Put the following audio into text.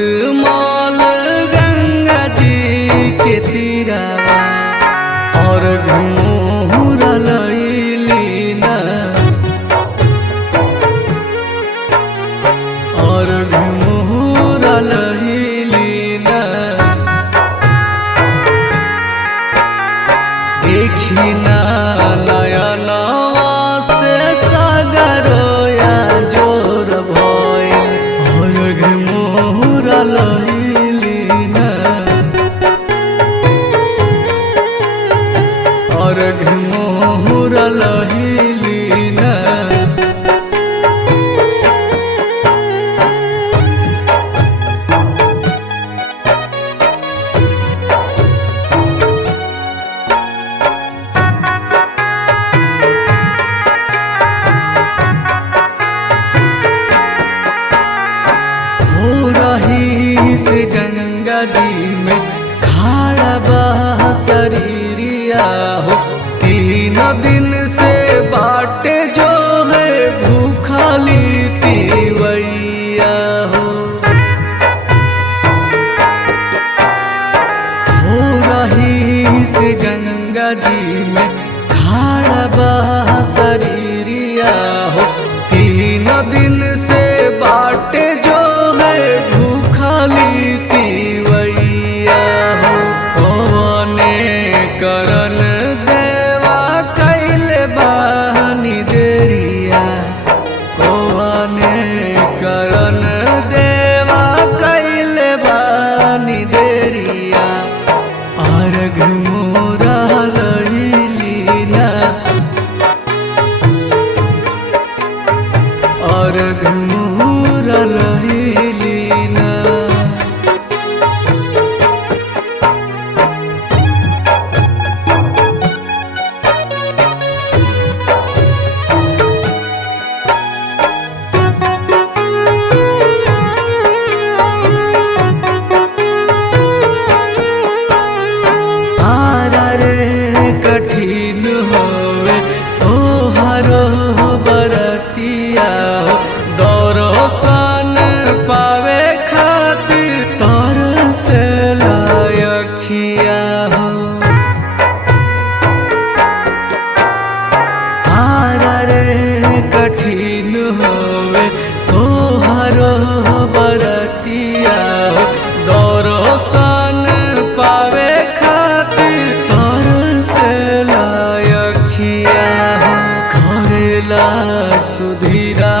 mall Ganga ji के तीरावा और घूरा लईली ना और घूरा लईली ना देखी ना नयनवा से सागरोया जोर भइल और घूरा लईली ना और घूरा लईली ना हो रही से गंगा जी में खाड़ा बा शरीरिया हो 3 दिन से बाटे जो है भूखाली तीवैया हो रही से गंगा जी में खाड़ा बा शरीरिया हो 3 दिन से बाटे जो भूखाली तीवैया हो कौने करन देवा कैले बानी देरिया कौने करन देवा कैले बानी देरिया अर्घ मोरा लईली ना अर्घ मोरा लईली ना कठिन होवे तोहरो बरतिया हो दर्शन पावे खातिर तरसे लायखिया हो कठिन होवे तोहरो बरतिया हो दर्शन पावे खातिर तरसे लायखिया हो करेला सुधीरा